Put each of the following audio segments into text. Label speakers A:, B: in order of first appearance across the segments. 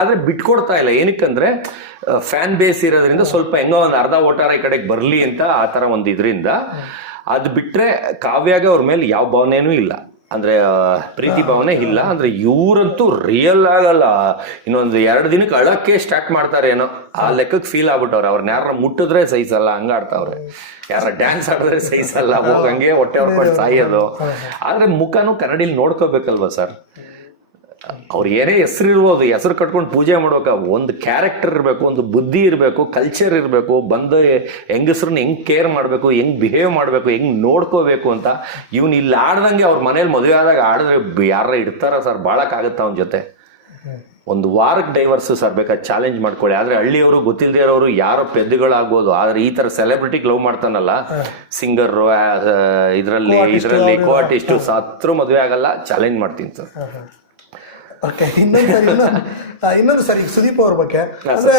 A: ಆದ್ರೆ ಬಿಟ್ಕೊಡ್ತಾ ಇಲ್ಲ. ಏನಕ್ಕಂದ್ರೆ fan base ಇರೋದ್ರಿಂದ ಸ್ವಲ್ಪ ಹೆಂಗೋ ಒಂದು ಅರ್ಧ ಓಟಾರ ಈ ಕಡೆಗೆ ಬರಲಿ ಅಂತ ಆ ಥರ ಒಂದು ಇದರಿಂದ ಅದು ಬಿಟ್ರೆ ಕಾವ್ಯಾಗ ಅವ್ರ ಮೇಲೆ ಯಾವ ಭಾವನೆನೂ ಇಲ್ಲ. ಅಂದ್ರೆ ಪ್ರೀತಿ ಭಾವನೆ ಇಲ್ಲ. ಅಂದ್ರೆ ಇವರಂತೂ ರಿಯಲ್ ಆಗಲ್ಲ. ಇನ್ನೊಂದು ಎರಡು ದಿನಕ್ಕೆ ಅಳಕ್ಕೆ ಸ್ಟಾರ್ಟ್ ಮಾಡ್ತಾರೆ ಏನೋ. ಆ ಲೆಕ್ಕಕ್ಕೆ ಫೀಲ್ ಆಗ್ಬಿಟ್ಟವ್ರೆ. ಅವ್ರನ್ನ ಯಾರ ಮುಟ್ಟಿದ್ರೆ ಸಹಿಸಲ್ಲ ಹಂಗ ಆಡ್ತಾವ್ರೆ. ಯಾರ ಡ್ಯಾನ್ಸ್ ಆಡಿದ್ರೆ ಸಹಿಸಲ್ಲ ಹಂಗೆ ಹೊಟ್ಟೆ ಹೊಡ್ಕೊಂಡು ಸಾಯೋದು. ಆದ್ರೆ ಮುಖನೂ ಕನ್ನಡಿಲಿ ನೋಡ್ಕೋಬೇಕಲ್ವಾ ಸರ್? ಅವ್ರು ಏನೇ ಹೆಸರು ಇರ್ಬೋದು ಹೆಸರು ಕಟ್ಕೊಂಡು ಪೂಜೆ ಮಾಡ್ಬೇಕು ಒಂದು ಕ್ಯಾರೆಕ್ಟರ್ ಇರಬೇಕು ಒಂದು ಬುದ್ಧಿ ಇರಬೇಕು ಕಲ್ಚರ್ ಇರಬೇಕು ಬಂದ ಹೆಂಗಸ್ರನ್ನ ಹೆಂಗ್ ಕೇರ್ ಮಾಡಬೇಕು ಹೆಂಗ್ ಬಿಹೇವ್ ಮಾಡಬೇಕು ಹೆಂಗೆ ನೋಡ್ಕೋಬೇಕು ಅಂತ ಇವ್ನು ಇಲ್ಲಿ ಆಡ್ದಂಗೆ ಅವ್ರ ಮನೇಲಿ ಮದುವೆ ಆದಾಗ ಆಡಿದ್ರೆ ಯಾರ ಇಡ್ತಾರ ಸರ್? ಬಾಳಕ್ಕಾಗತ್ತ ಅವನ ಜೊತೆ? ಒಂದು ವಾರಕ್ಕೆ ಡೈವರ್ಸ್ ಸರ್ ಬೇಕಾದ್ರೆ ಚಾಲೆಂಜ್ ಮಾಡ್ಕೊಳ್ಳಿ. ಆದರೆ ಹಳ್ಳಿಯವರು ಗೊತ್ತಿಲ್ಲದೆ ಇರೋರು ಯಾರೋ ಪೆದ್ದುಗಳಾಗ್ಬೋದು. ಆದರೆ ಈ ಥರ ಸೆಲೆಬ್ರಿಟಿ ಲವ್ ಮಾಡ್ತಾನಲ್ಲ ಸಿಂಗರು ಇದರಲ್ಲಿ ಇದರಲ್ಲಿ ಕೋ ಆರ್ಟಿಸ್ಟು ಸತ್ರು ಮದುವೆ ಆಗಲ್ಲ ಚಾಲೆಂಜ್ ಮಾಡ್ತೀನಿ ಸರ್.
B: ಓಕೆ ಇನ್ನೊಂದು ಇನ್ನೊಂದು ಸರಿ ಈಗ ಸುದೀಪ್ ಅವ್ರ ಬಗ್ಗೆ. ಅಂದ್ರೆ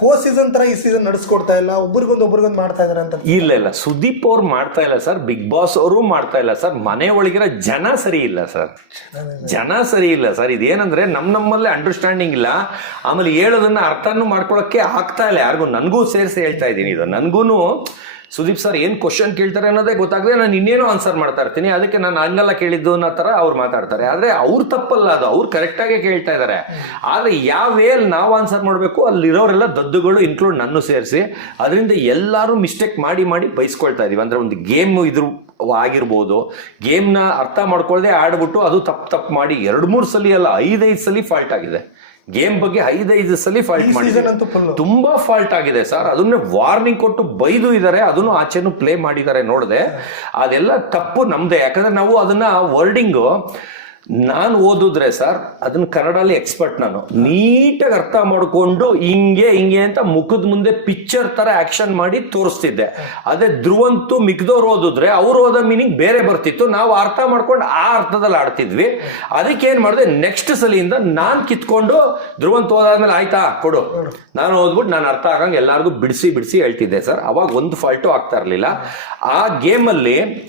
B: ಹೋ ಸೀಸನ್ ತರ ಈ ಸೀಸನ್ ನಡೆಸ್ಕೊಡ್ತಾ ಇಲ್ಲ ಒಬ್ರಿಗೊಂದು ಒಬ್ರಿಗೊಂದು ಮಾಡ್ತಾ ಇದಾರೆ ಅಂತ.
A: ಇಲ್ಲ ಇಲ್ಲ. ಸುದೀಪ್ ಅವ್ರು ಮಾಡ್ತಾ ಇಲ್ಲ ಸರ್. ಬಿಗ್ ಬಾಸ್ ಅವರು ಮಾಡ್ತಾ ಇಲ್ಲ ಸರ್. ಮನೆ ಒಳಗಿರೋ ಜನ ಸರಿ ಇಲ್ಲ ಸರ್. ಜನ ಸರಿ ಇಲ್ಲ ಸರ್. ಇದೇನಂದ್ರೆ ನಮ್ ನಮ್ಮಲ್ಲೇ ಅಂಡರ್ಸ್ಟ್ಯಾಂಡಿಂಗ್ ಇಲ್ಲ. ಆಮೇಲೆ ಹೇಳೋದನ್ನ ಅರ್ಥನೂ ಮಾಡ್ಕೊಳಕ್ಕೆ ಆಗ್ತಾ ಇಲ್ಲ ಯಾರಿಗೂ. ನನಗೂ ಸೇರಿಸಿ ಹೇಳ್ತಾ ಇದ್ದೀನಿ ಇದು. ನನಗೂ ಸುದೀಪ್ ಸರ್ ಏನು ಕ್ವಶನ್ ಕೇಳ್ತಾರೆ ಅನ್ನೋದೇ ಗೊತ್ತಾಗದೆ ನಾನು ಇನ್ನೇನೋ ಆನ್ಸರ್ ಮಾಡ್ತಾ ಇರ್ತೀನಿ. ಅದಕ್ಕೆ ನಾನು ಹಂಗಲ್ಲ ಕೇಳಿದ್ದು ಅನ್ನೋ ತರ ಅವ್ರು ಮಾತಾಡ್ತಾರೆ. ಆದ್ರೆ ಅವ್ರು ತಪ್ಪಲ್ಲ ಅದು. ಅವ್ರು ಕರೆಕ್ಟಾಗೇ ಕೇಳ್ತಾ ಇದ್ದಾರೆ ಆದ್ರೆ ಯಾವ ವೇಲ್ ನಾವು ಆನ್ಸರ್ ಮಾಡಬೇಕು, ಅಲ್ಲಿರೋರೆಲ್ಲ ದದ್ದುಗಳು ಇನ್ಕ್ಲೂಡ್ ನನ್ನ ಸೇರಿಸಿ, ಅದರಿಂದ ಎಲ್ಲರೂ ಮಿಸ್ಟೇಕ್ ಮಾಡಿ ಮಾಡಿ ಬೈಸ್ಕೊಳ್ತಾ ಇದೀವಿ. ಅಂದ್ರೆ ಒಂದು ಗೇಮ್ ಇದ್ರ ಆಗಿರ್ಬೋದು ಗೇಮ್ನ ಅರ್ಥ ಮಾಡ್ಕೊಳ್ಳದೆ ಆಡ್ಬಿಟ್ಟು ಅದು ತಪ್ಪು ತಪ್ಪು ಮಾಡಿ ಎರಡು ಮೂರು ಸಲ ಅಲ್ಲ ಐದೈದು ಸಲ ಫಾಲ್ಟ್ ಆಗಿದೆ. ಗೇಮ್ ಬಗ್ಗೆ ಐದೈದು ಸಲ ಫಾಲ್ಟ್
B: ಈ
A: ಮಾಡಿದೆ
B: ಸೀಸನ್ ಅಂತೂ
A: ತುಂಬಾ ಫಾಲ್ಟ್ ಆಗಿದೆ ಸರ್ ಅದನ್ನೇ ವಾರ್ನಿಂಗ್ ಕೊಟ್ಟು ಬೈದು ಇದ್ದಾರೆ ಅದನ್ನು ಆಚೆನೂ ಪ್ಲೇ ಮಾಡಿದ್ದಾರೆ ನೋಡಿದೆ. ಅದೆಲ್ಲ ತಪ್ಪು ನಮ್ದೇ. ಯಾಕಂದ್ರೆ ನಾವು ಅದನ್ನ ವರ್ಡಿಂಗು ನಾನು ಓದಿದ್ರೆ ಸರ್, ಅದನ್ನ ಕನ್ನಡಲ್ಲಿ ಎಕ್ಸ್ಪರ್ಟ್ ನಾನು. ನೀಟಾಗಿ ಅರ್ಥ ಮಾಡಿಕೊಂಡು ಹಿಂಗೆ ಹಿಂಗೆ ಅಂತ ಮುಖದ ಮುಂದೆ ಪಿಕ್ಚರ್ ತರ ಆಕ್ಷನ್ ಮಾಡಿ ತೋರಿಸ್ತಿದ್ದೆ. ಅದೇ ಧ್ರುವಂತು ಮಿಗ್ದವ್ರು ಓದಿದ್ರೆ ಅವ್ರು ಓದೋ ಮೀನಿಂಗ್ ಬೇರೆ ಬರ್ತಿತ್ತು. ನಾವು ಅರ್ಥ ಮಾಡ್ಕೊಂಡು ಆ ಅರ್ಥದಲ್ಲಿ ಆಡ್ತಿದ್ವಿ. ಅದಕ್ಕೆ ಏನ್ ಮಾಡಿದೆ ನೆಕ್ಸ್ಟ್ ಸಲಿಯಿಂದ ನಾನು ಕಿತ್ಕೊಂಡು ಧ್ರುವಂತ ಓದಾದ್ಮೇಲೆ ಆಯ್ತಾ, ಕೊಡು. ನಾನು ಓದ್ಬಿಟ್ಟು ನಾನು ಅರ್ಥ ಆಗಂಗೆ ಎಲ್ಲರಿಗೂ ಬಿಡಿಸಿ ಬಿಡಿಸಿ ಹೇಳ್ತಿದ್ದೆ ಸರ್. ಅವಾಗ ಒಂದು ಫಾಲ್ಟು ಆಗ್ತಾ ಇರಲಿಲ್ಲ. ಆ ಗೇಮಲ್ಲಿ